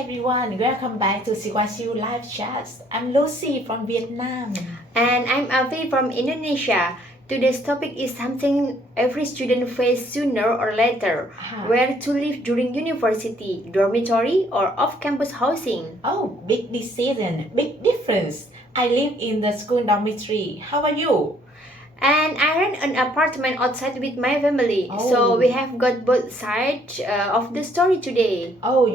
everyone, welcome back to CYCU Live Chats. I'm Lucy from Vietnam. And I'm Avi from Indonesia. Today's topic is something every student faces sooner or later. Where to live during university, dormitory or off-campus housing. Oh, big decision, big difference. I live in the school dormitory. How are you? And I rent an apartment outside with my family. Oh. So we have got both sides of the story today. Oh,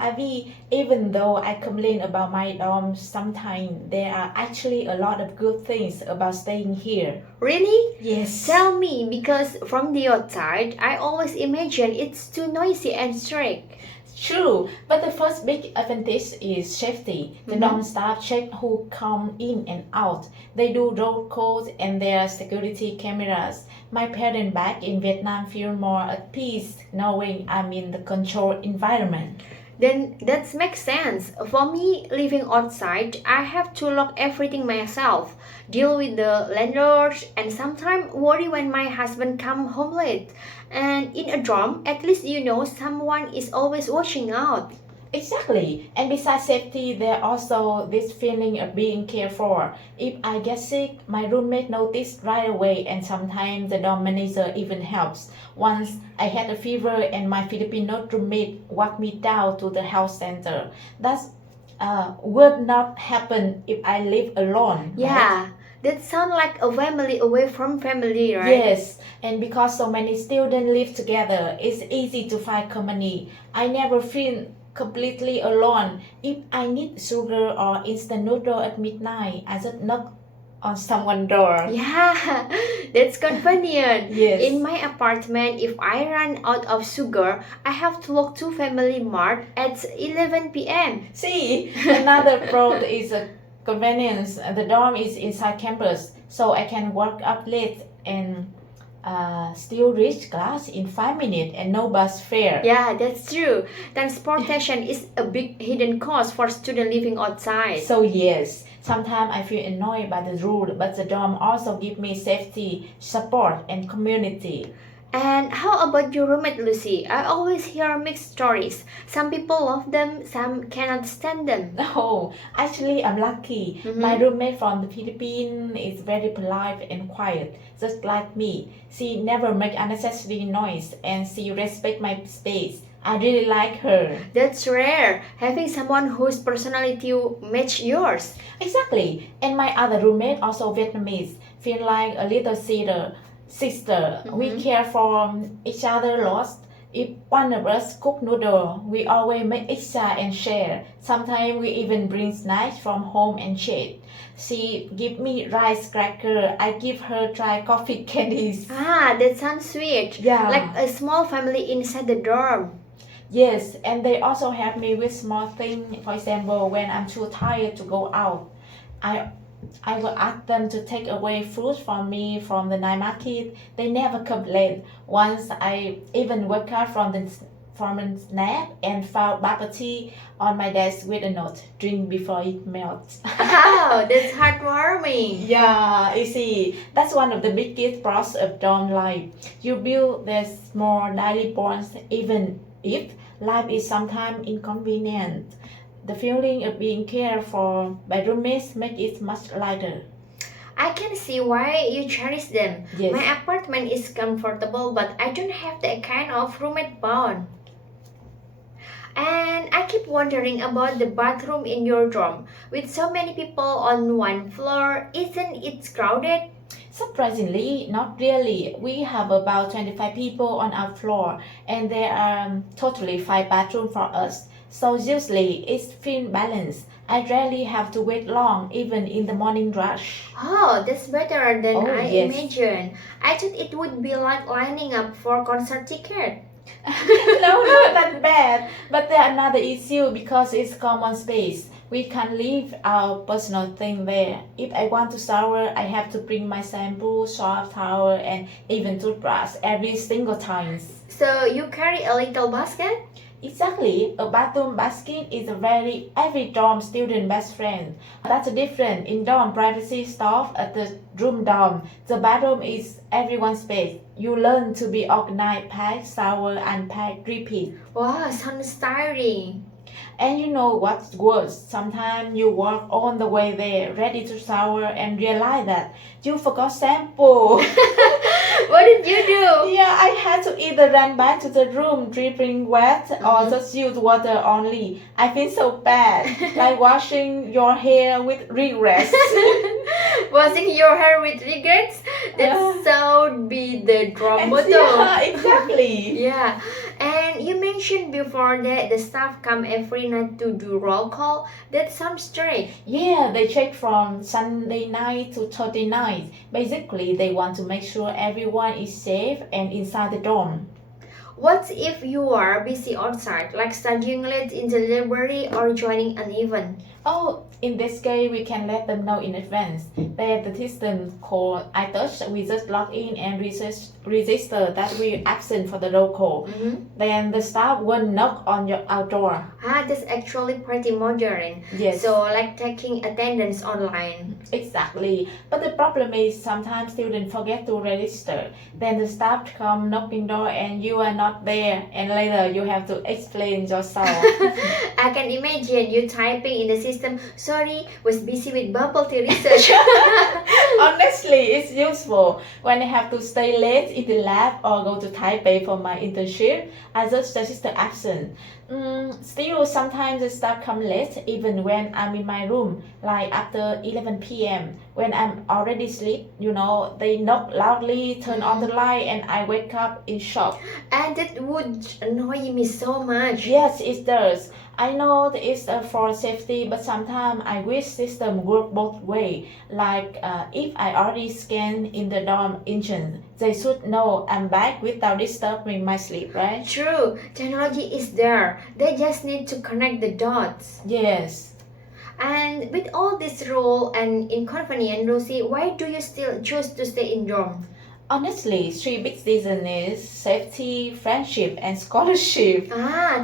Avi, even though I complain about my dorm sometimes, there are actually a lot of good things about staying here. Really? Yes. Tell me, because from the outside, I always imagine it's too noisy and strict. True, but the first big advantage is safety. The dorm staff check who come in and out. They do roll calls and there are security cameras. My parents back in Vietnam feel more at peace knowing I'm in the controlled environment. Then that makes sense. For me, living outside, I have to lock everything myself, deal with the landlords, and sometimes worry when my husband come home late. And in a dorm, at least you know someone is always watching out. Exactly. And besides safety, there also this feeling of being cared for. If I get sick, my roommate noticed right away and sometimes the dorm manager even helps. Once I had a fever and my Filipino roommate walked me down to the health center. That would not happen if I live alone. Yeah, right? that sounds like a family away from family, right? Yes, and because so many students live together, it's easy to find company. I never feel completely alone. If I need sugar or instant noodle at midnight, I just knock on someone's door. Yeah, that's convenient. Yes. In my apartment, if I run out of sugar, I have to walk to Family Mart at 11 p.m. See, another pro is a convenience. The dorm is inside campus, so I can work up late and still reach class in 5 minutes and no bus fare. Yeah, that's true. Transportation is a big hidden cost for students living outside. So yes, sometimes I feel annoyed by the rule, but the dorm also give me safety, support, and community. And how about your roommate, Lucy? I always hear mixed stories. Some people love them, some cannot stand them. Oh, actually, I'm lucky. My roommate from the Philippines is very polite and quiet, just like me. She never make unnecessary noise and she respect my space. I really like her. That's rare, having someone whose personality match yours. Exactly. And my other roommate, also Vietnamese, feel like a little sister. We care for each other lots. If one of us cook noodle, we always make extra and share. Sometimes we even bring snacks from home and share. She give me rice cracker. I give her dry coffee candies. Ah, that sounds sweet. Yeah. Like a small family inside the dorm. Yes, and they also help me with small things. For example, when I'm too tired to go out, I will ask them to take away fruit from me from the night market. They never complain. Once I even woke up from a nap and found bubble tea on my desk with a note, drink before it melts. Wow, that's heartwarming. Yeah, you see, that's one of the biggest pros of dorm life. You build this small daily bonds even if life is sometimes inconvenient. The feeling of being cared for by roommates makes it much lighter. I can see why you cherish them. Yes. My apartment is comfortable, but I don't have that kind of roommate bond. And I keep wondering about the bathroom in your dorm. With so many people on one floor, isn't it crowded? Surprisingly, not really. We have about 25 people on our floor and there are totally 5 bathrooms for us. So usually it's feels balanced. I rarely have to wait long even in the morning rush. Oh, that's better than Oh, I yes. imagined. I thought it would be like lining up for concert ticket. No, not that bad. But there another issue because it's common space. We can leave our personal thing there. If I want to shower, I have to bring my shampoo, soap, towel, and even toothbrush every single time. So you carry a little basket? Exactly, a bathroom basket is every dorm student best friend. That's different in dorm privacy stuff at the room dorm. The bathroom is everyone's space. You learn to be organized, pack, shower, unpack, repeat. Wow, sounds tiring. And you know what's worse? Sometimes you walk on the way there, ready to shower, and realize that you forgot shampoo. What did you do? Yeah, I had to either run back to the room dripping wet or Mhm. just use water only. I feel so bad, like washing your hair with regrets. Washing your hair with regrets? That Uh, should be the drum motto. yeah, exactly. Yeah, and you mentioned before that the staff come every night to do roll call. That sounds strange. Yeah, they check from Sunday night to Thursday night. Basically, they want to make sure everyone is safe and inside the dorm. What if you are busy outside, like studying late in the library or joining an event? Oh, in this case, we can let them know in advance. There's the system called iTouch. We just log in and register that we're absent for the roll call. Then the staff will knock on our door. That's actually pretty modern. Yes. So, like taking attendance online. Exactly. But the problem is sometimes students forget to register. Then the staff come knocking door and you are not there. And later you have to explain yourself. I can imagine you typing in the system, sorry, was busy with bubble tea research. Honestly, it's useful. When I have to stay late in the lab or go to Taipei for my internship, I just register absent. Still, sometimes the staff come late even when I'm in my room, like after 11 p.m. When I'm already asleep, they knock loudly, turn on the light, and I wake up in shock. And that would annoy me so much. Yes, it does. I know that it's for safety, but sometimes I wish system work both way. Like if I already scan in the dorm entrance, they should know I'm back without disturbing my sleep, right? True, technology is there. They just need to connect the dots. Yes. And with all this rule and inconvenience, Lucy, why do you still choose to stay in dorm? Honestly, three big reasons is safety, friendship, and scholarship.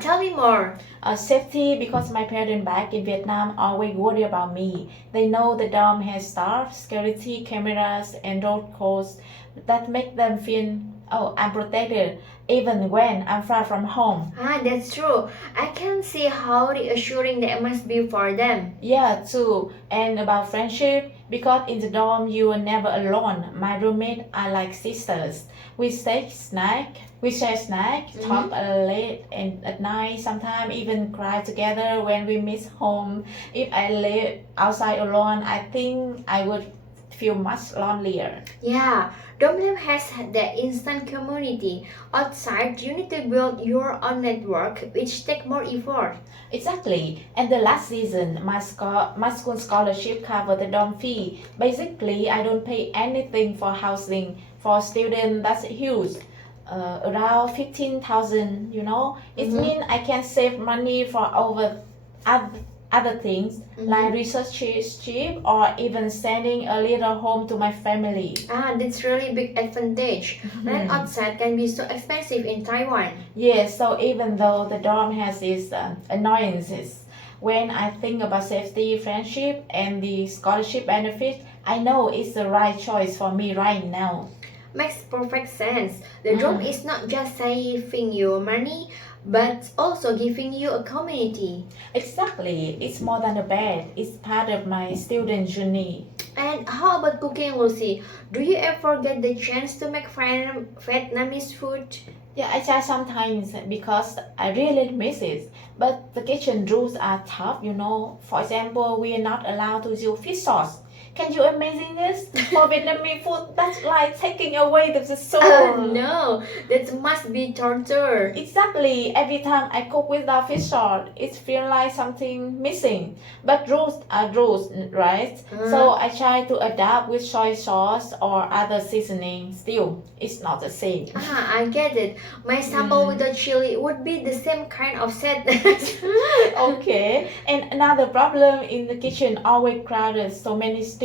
Tell me more. Safety because my parents back in Vietnam always worry about me. They know the dorm has staff, security cameras, and road codes that make them feel, oh, I'm protected even when I'm far from home. That's true. I can see how reassuring that must be for them. Yeah, too. And about friendship, because in the dorm you are never alone. My roommates are like sisters. We share snack, talk late and at night, sometimes even cry together when we miss home. If I live outside alone, I think I would feel much lonelier. Yeah, dorm life has that instant community. Outside, you need to build your own network, which take more effort. Exactly. And the last season, my school scholarship covered the dorm fee. Basically, I don't pay anything for housing. For students, that's huge. Around 15,000, It means I can save money for other things like research cheap or even sending a little home to my family. That's really big advantage. Rent outside can be so expensive in Taiwan. Yes, so even though the dorm has its annoyances, when I think about safety, friendship, and the scholarship benefit, I know it's the right choice for me right now. Makes perfect sense. The dorm is not just saving you money, but also giving you a community. Exactly, it's more than a bed, it's part of my student journey. And how about cooking, Lucy? Do you ever get the chance to make Vietnamese food? Yeah, I try sometimes because I really miss it. But the kitchen rules are tough. For example, we are not allowed to use fish sauce. Can you imagine this? For Vietnamese food, that's like taking away the soul. Oh no, that must be torture. Exactly. Every time I cook without fish sauce, it feels like something missing. But rules are rules, right? So I try to adapt with soy sauce or other seasoning. Still, it's not the same. I get it. My sambal without chili would be the same kind of sadness. Okay. And another problem in the kitchen, always crowded. So many students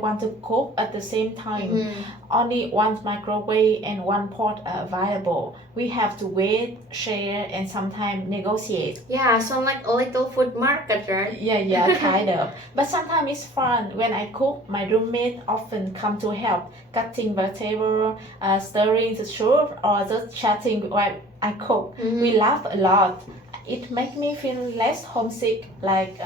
want to cook at the same time. Only one microwave and one pot are available. We have to wait, share, and sometimes negotiate. Yeah, sound like a little food market, right? Yeah, kind of. But sometimes it's fun. When I cook, my roommate often come to help, cutting vegetable, stirring the soup, or just chatting I cook. Mhm. We laugh a lot. It makes me feel less homesick, like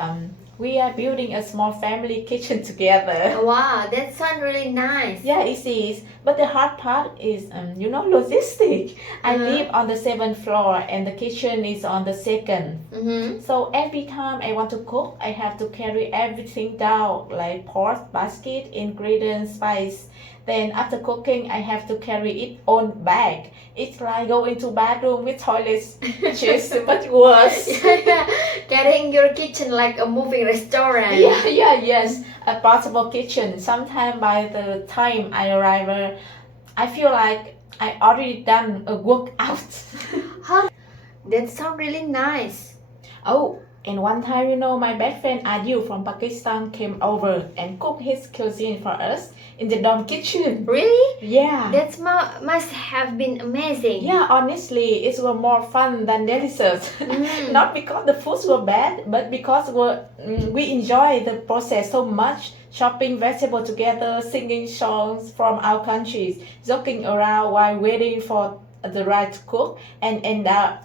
we are building a small family kitchen together. Wow, that sounds really nice. Yeah, it is. But the hard part is, logistic. I Uh-huh. live on the 7th floor and the kitchen is on the second. Mm-hmm. So every time I want to cook, I have to carry everything down, like pot, basket, ingredients, spice. Then after cooking, I have to carry it on bag. It's like going to bathroom with toilets, just but worse. Yeah, carrying your kitchen like a moving restaurant. Yes, a portable kitchen. Sometime by the time I arrive, I feel like I already done a workout. Huh? That sounds really nice. Oh, and one time, my best friend Adil from Pakistan came over and cooked his cuisine for us in the dorm kitchen. Really? Yeah. That must have been amazing. Yeah, honestly, it was more fun than delicious. Mm. Not because the foods were bad, but because we enjoy the process so much. Chopping vegetables together, singing songs from our countries, joking around while waiting for the right to cook, and end up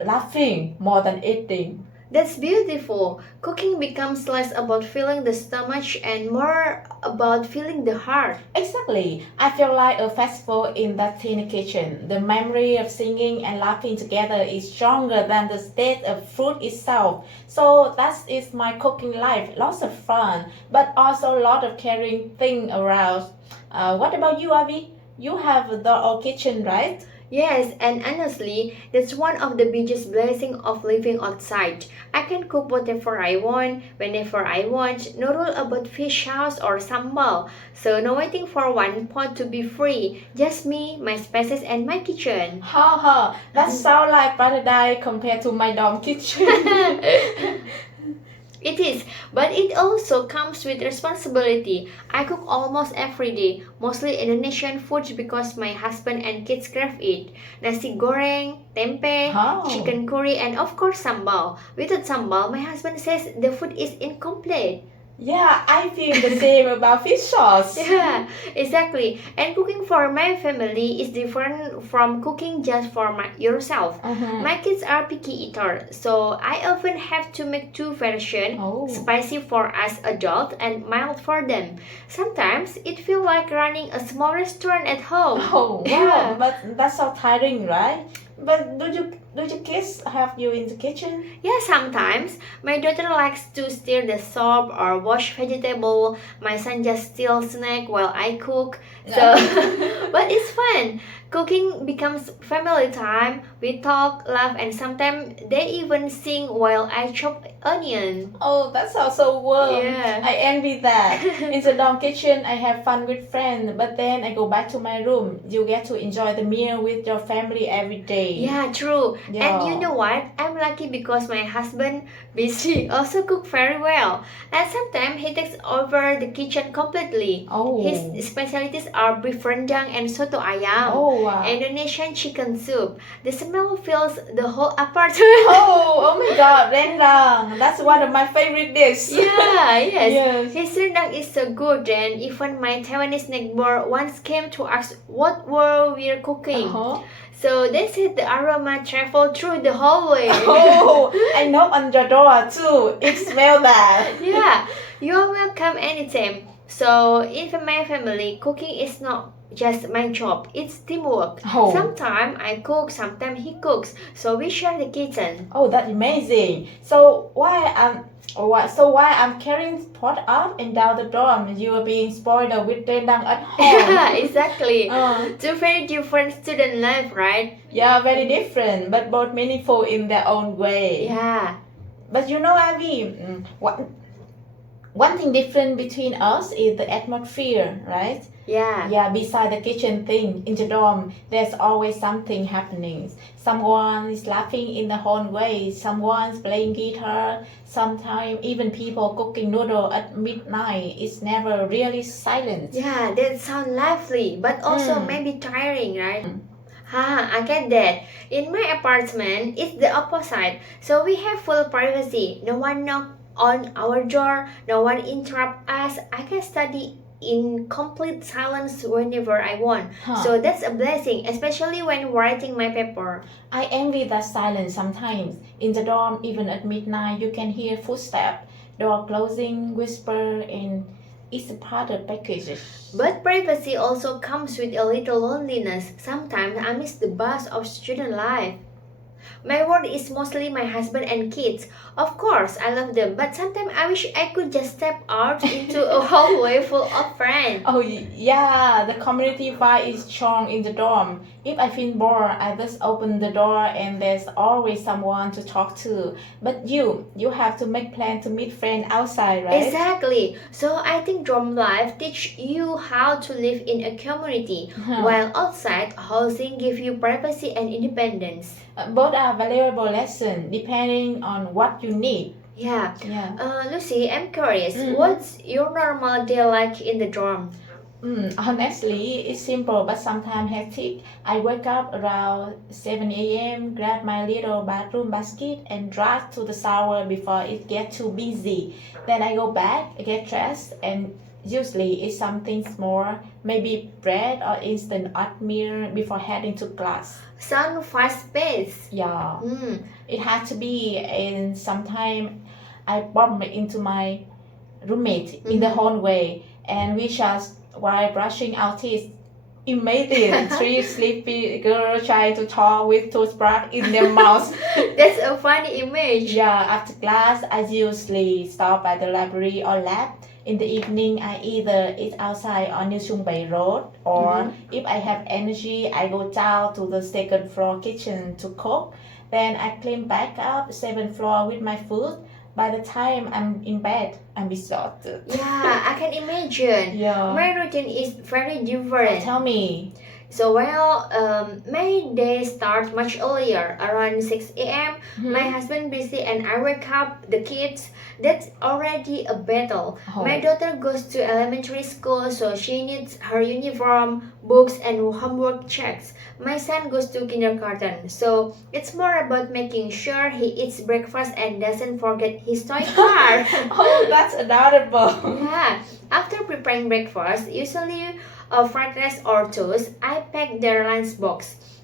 laughing more than eating. That's beautiful. Cooking becomes less about filling the stomach and more about filling the heart. Exactly. I feel like a festival in that tiny kitchen. The memory of singing and laughing together is stronger than the taste of food itself. So that is my cooking life. Lots of fun, but also a lot of carrying thing around. What about you, Avi? You have the old kitchen, right? Yes, and honestly, that's one of the biggest blessings of living outside. I can cook whatever I want, whenever I want, no rule about fish sauce or sambal. So no waiting for one pot to be free, just me, my spaces and my kitchen. Ha ha, that sounds like paradise compared to my dorm kitchen. It is, but it also comes with responsibility. I cook almost every day, mostly Indonesian foods because my husband and kids crave it. Nasi goreng, tempe, Oh. chicken curry, and of course sambal. Without sambal, my husband says the food is incomplete. Yeah, I feel the same about fish sauce. Yeah, exactly. And cooking for my family is different from cooking just for yourself. Mhm. My kids are picky eaters, so I often have to make two versions, Oh. spicy for us adults and mild for them. Sometimes it feels like running a small restaurant at home. Oh, wow, Yeah. but that's so tiring, right? But do your kids have you in the kitchen? Yeah, sometimes my daughter likes to stir the soup or wash vegetable. My son just steal snack while I cook. So, but it's fun. Cooking becomes family time. We talk, laugh, and sometimes they even sing while I chop onion. Oh, that sounds so warm. Yeah. I envy that. In the dorm kitchen, I have fun with friends, but then I go back to my room. You get to enjoy the meal with your family every day. Yeah, true. Yeah. And you know what? I'm lucky because my husband, busy, also cook very well. And sometimes he takes over the kitchen completely. Oh. His specialties are beef rendang and soto ayam. Oh, wow. Indonesian chicken soup. The smell fills the whole apartment. Oh my God, rendang. That's one of my favorite dishes. Yeah, yes. Yes. His rendang is so good, and even my Taiwanese neighbor once came to ask what were we cooking. Uh-huh. So they said the aroma traveled through the hallway. Oh, I knock on your door too. It smells that. Yeah, you're welcome anytime. So in my family, cooking is not just my job, it's teamwork. Oh. Sometimes I cook, sometimes he cooks, so we share the kitchen. Oh, that's amazing. So why I'm carrying pot up and down the dorm? You are being spoiled with rendang at home. Yeah, exactly. Uh, Two very different student life, right? yeah, very different, but both meaningful in their own way. Yeah. But Avi, one thing different between us is the atmosphere, right? Yeah. Yeah, beside the kitchen thing in the dorm, there's always something happening. Someone is laughing in the hallway, someone's playing guitar, sometimes even people cooking noodle at midnight. It's never really silent. Yeah, that sounds lively, but also maybe tiring, right? I get that. In my apartment, it's the opposite. So we have full privacy. No one knock on our door. No one interrupt us. I can study in complete silence whenever I want. Huh. So that's a blessing, especially when writing my paper. I envy that silence sometimes. In the dorm, even at midnight, you can hear footsteps, door closing, whisper, and it's a part of package. But privacy also comes with a little loneliness. Sometimes I miss the buzz of student life. My world is mostly my husband and kids. Of course, I love them, but sometimes I wish I could just step out into a hallway full of friends. Oh yeah, the community vibe is strong in the dorm. If I feel bored, I just open the door and there's always someone to talk to. But you have to make plans to meet friends outside, right? Exactly. So I think dorm life teach you how to live in a community, Huh. while outside housing give you privacy and independence. Both are valuable lessons depending on what you need. Yeah. Yeah. Lucy, I'm curious. Mhm. What's your normal day like in the dorm? Honestly, it's simple but sometimes hectic. I wake up around 7 a.m., grab my little bathroom basket, and drive to the shower before it gets too busy. Then I go back, get dressed, and usually it's something small, maybe bread or instant oatmeal before heading to class. Sound fast paced. Yeah, Mm. it had to be, and sometimes I bump into my roommate in the Mhm. hallway, and we just while brushing our teeth. Imagine three sleepy girls trying to talk with toothbrush in their mouths. That's a funny image. Yeah, after class, I usually stop by the library or lab. In the evening, I either eat outside on New Chung Bay Road, or Mhm. if I have energy, I go down to the second floor kitchen to cook. Then I climb back up seventh floor with my food. By the time I'm in bed, I'm exhausted. Yeah, I can imagine. Yeah. My routine is very Oh, different. tell me. So my day starts much earlier, around 6 a.m. My Mhm. husband busy and I wake up the kids. That's already a battle. Oh. My daughter goes to elementary school, so she needs her uniform, books, and homework checks. My son goes to kindergarten, so it's more about making sure he eats breakfast and doesn't forget his toy car. Oh, that's adorable. Yeah, after preparing breakfast, usually a fried rice or toast, I pack their lunchbox.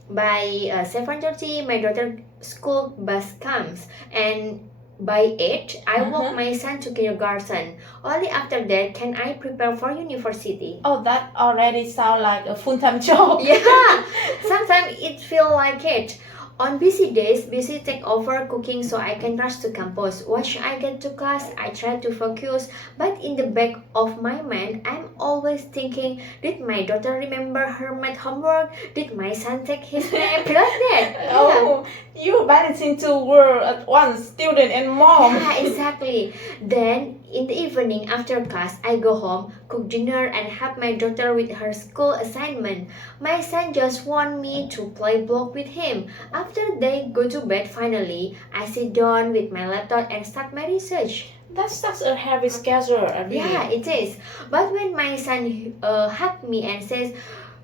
By 7:30, my daughter's school bus comes, and by 8, I walk Uh-huh. my son to kindergarten. Only after that can I prepare for university. Oh, that already sounds like a full-time job. Yeah, sometimes it feels like it. On busy days, busy take over cooking so I can rush to campus. Once I get to class, I try to focus, but in the back of my mind, I'm always thinking, did my daughter remember her math homework? Did my son take his nap? Like that. Yeah. Oh, you balancing two worlds at once, student and mom. Yeah, exactly. Then in the evening after class, I go home, cook dinner, and help my daughter with her school assignment. My son just want me to play block with him. After they go to bed finally, I sit down with my laptop and start my research. That's such a heavy schedule, Abby. Yeah, it is. But when my son hugs me and says,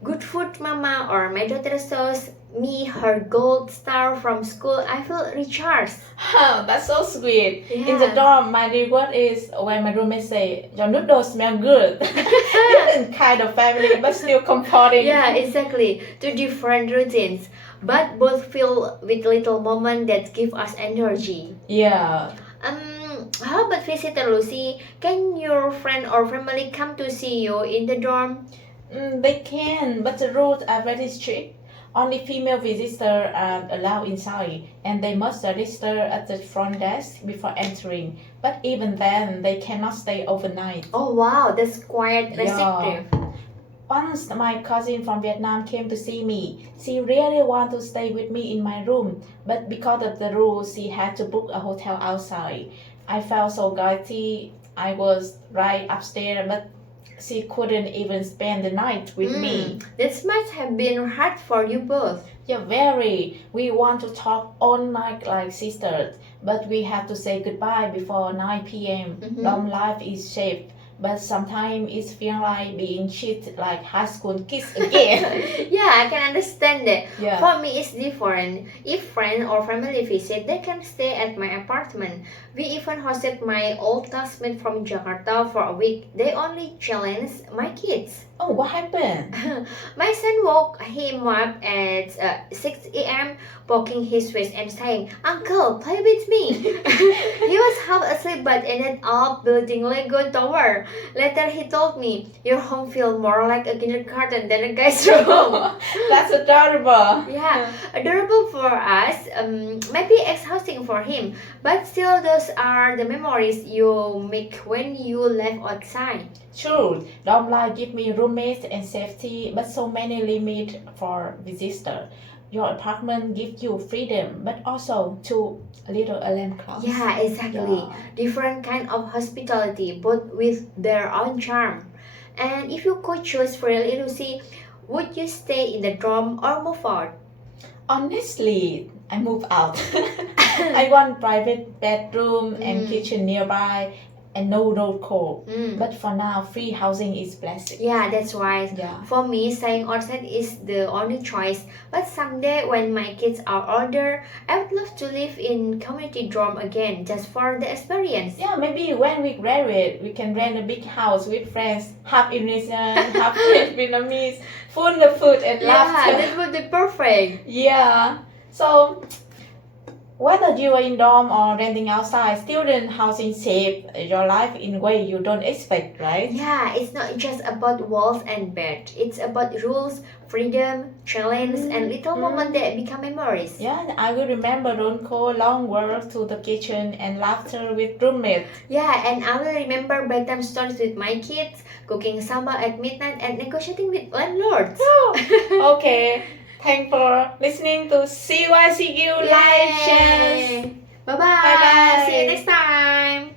"Good food, mama," or my daughter shows me her gold star from school, I feel recharged. Oh, that's so sweet. Yeah. In the dorm, my reward is when my roommate say, "Your noodles smell good." Different kind of family, but still comforting. Yeah, exactly. Two different routines, but both filled with little moments that give us energy. Yeah. How about visitor, Lucy? Can your friend or family come to see you in the dorm? They can, but the rules are very strict. Only female visitors are allowed inside, and they must register at the front desk before entering. But even then, they cannot stay overnight. Oh wow, that's quite Yeah. restrictive. Once my cousin from Vietnam came to see me. She really wanted to stay with me in my room, but because of the rules, she had to book a hotel outside. I felt so guilty. I was right upstairs, but she couldn't even spend the night with me. That must have been hard for you both. Yeah, very. We want to talk all night like sisters, but we have to say goodbye before 9 p.m. Mhm. Dorm life is shaped but sometimes it feels like being treated like high school kids again. Yeah, I can understand that. Yeah. For me, it's different. If friends or family visit, they can stay at my apartment. We even hosted my old classmate from Jakarta for a week. They only challenge my kids. Oh, what happened? My son woke him up at 6 a.m., poking his face and saying, "Uncle, play with me." He was half asleep but ended up building Lego tower. Later, he told me, "Your home feels more like a kindergarten than a guy's room." That's adorable. Yeah, adorable for us, maybe exhausting for him, but still, those are the memories you make when you live outside. True, dorm life give me roommates and safety, but so many limits for visitors. Your apartment gives you freedom, but also too little alarm clocks. Yeah, exactly. Yeah. Different kind of hospitality, both with their own charm. And if you could choose for Lucy, would you stay in the dorm or move out? Honestly, I move out. I want private bedroom and kitchen nearby and no road call. But for now, free housing is blessed. Yeah, that's right. Yeah. For me, staying outside is the only choice. But someday, when my kids are older, I would love to live in community dorm again, just for the experience. Yeah, maybe when we graduate, we can rent a big house with friends, half Indonesian, half Vietnamese, full of food and Yeah, laughter. that would be perfect. Yeah. So, whether you are in dorm or renting outside, student housing shape your life in a way you don't expect, right? Yeah, it's not just about walls and bed. It's about rules, freedom, challenge, and little moments that become memories. Yeah, I will remember don't call long walk to the kitchen and laughter with roommates. Yeah, and I will remember bedtime stories with my kids, cooking sambal at midnight, and negotiating with landlords. Okay, thanks for listening to CYCU Live Chance. Bye bye. Bye-bye. See you next time.